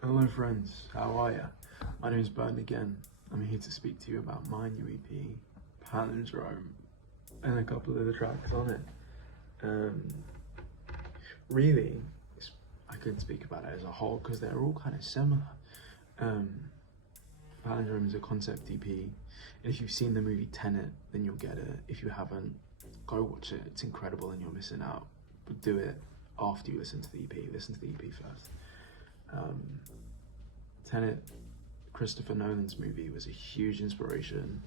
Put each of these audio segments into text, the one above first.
Hello friends, how are ya? My name is BurnedAgain. I'm here to speak to you about my new EP, Palindrome, and a couple of the tracks on it. Really, I couldn't speak about it as a whole because they're all kind of similar. Palindrome is a concept EP. If you've seen the movie Tenet, then you'll get it. If you haven't, go watch it. It's incredible and you're missing out. But do it after you listen to the EP. Listen to the EP first. Tenet, Christopher Nolan's movie, was a huge inspiration.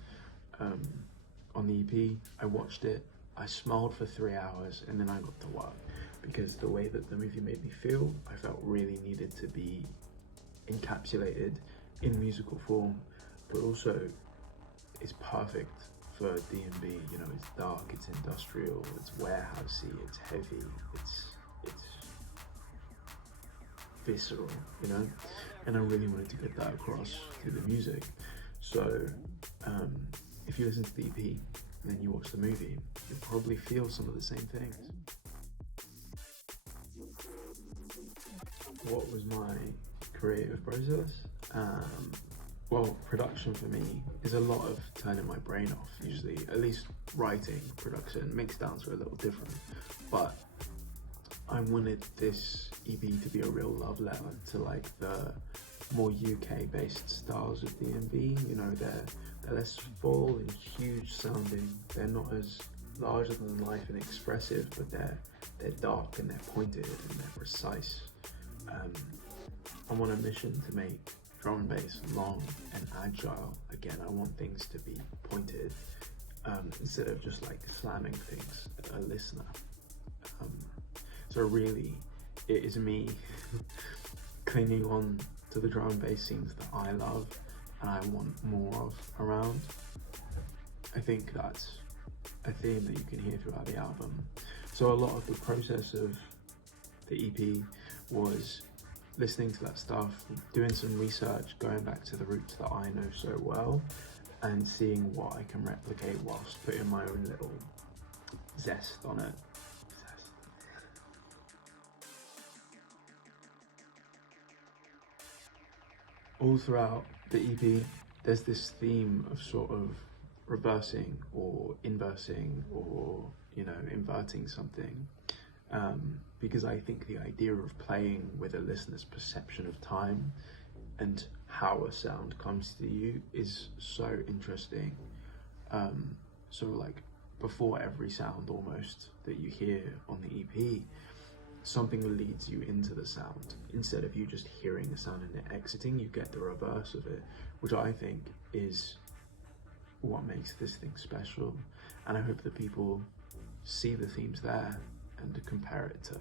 On the EP, I watched it, I smiled for 3 hours, and then I got to work because the way that the movie made me feel, I felt really needed to be encapsulated in musical form, but also it's perfect for D&B. You know, it's dark, it's industrial, it's warehousey, it's heavy, it's visceral, you know, and I really wanted to get that across through the music. So if you listen to the EP and then you watch the movie, you'll probably feel some of the same things. What was my creative process? Well, production for me is a lot of turning my brain off, usually, at least writing, production. Mixdowns are a little different, but I wanted this EP to be a real love letter to like the more UK based styles of D&B. You know, they're less full and huge sounding. They're not as larger than life and expressive, but they're dark and they're pointed and they're precise. I'm on a mission to make drum and bass long and agile. Again, I want things to be pointed instead of just like slamming things at a listener. So really, it is me clinging on to the drum and bass scenes that I love and I want more of around. I think that's a theme that you can hear throughout the album. So a lot of the process of the EP was listening to that stuff, doing some research, going back to the roots that I know so well, and seeing what I can replicate whilst putting my own little zest on it. All throughout the EP, there's this theme of sort of reversing or inversing or, you know, inverting something. Because I think the idea of playing with a listener's perception of time and how a sound comes to you is so interesting. So like before every sound almost that you hear on the EP, something leads you into the sound. Instead of you just hearing the sound and it exiting, you get the reverse of it, which I think is what makes this thing special. And I hope that people see the themes there and to compare it to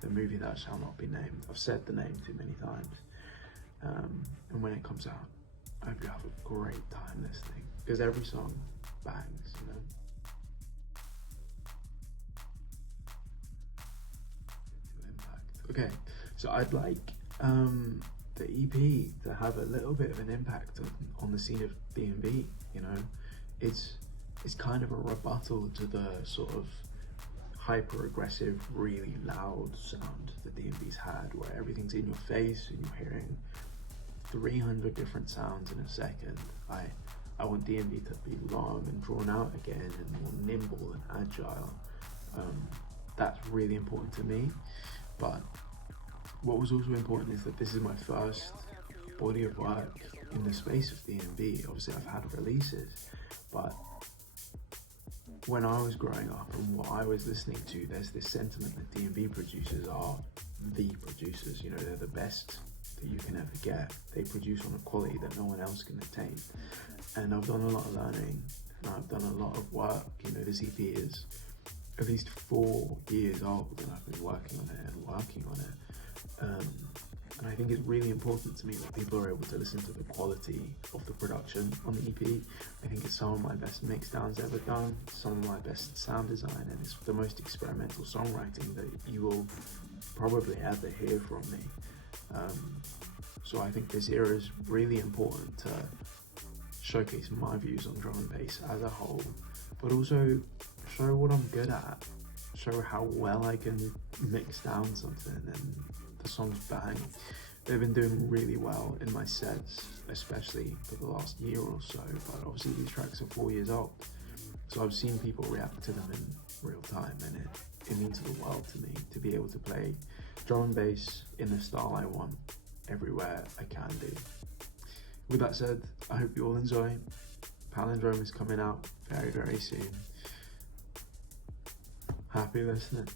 the movie that shall not be named. I've said the name too many times. And when it comes out, I hope you have a great time listening, because every song bangs, you know. Okay, so I'd like the EP to have a little bit of an impact on the scene of D&B. You know, it's kind of a rebuttal to the sort of hyper aggressive, really loud sound that D&B's had, where everything's in your face and you're hearing 300 different sounds in a second. I want D&B to be long and drawn out again and more nimble and agile. That's really important to me. But what was also important is that this is my first body of work in the space of D&B. Obviously I've had releases, but when I was growing up and what I was listening to, there's this sentiment that D&B producers are the producers. You know, they're the best that you can ever get. They produce on a quality that no one else can attain. And I've done a lot of learning and I've done a lot of work. You know, this EP is at least 4 years old and I've been working on it. And I think it's really important to me that people are able to listen to the quality of the production on the EP. I think it's some of my best mixdowns ever done, some of my best sound design, and it's the most experimental songwriting that you will probably ever hear from me. So I think this era is really important to showcase my views on drum and bass as a whole, but also show what I'm good at, show how well I can mix down something and the songs bang. they've been doing really well in my sets, especially for the last year or so, but obviously these tracks are 4 years old. So I've seen people react to them in real time, and it means the world to me to be able to play drum and bass in the style I want everywhere I can do. With that said, I hope you all enjoy. Palindrome is coming out very, very soon. Happy listening.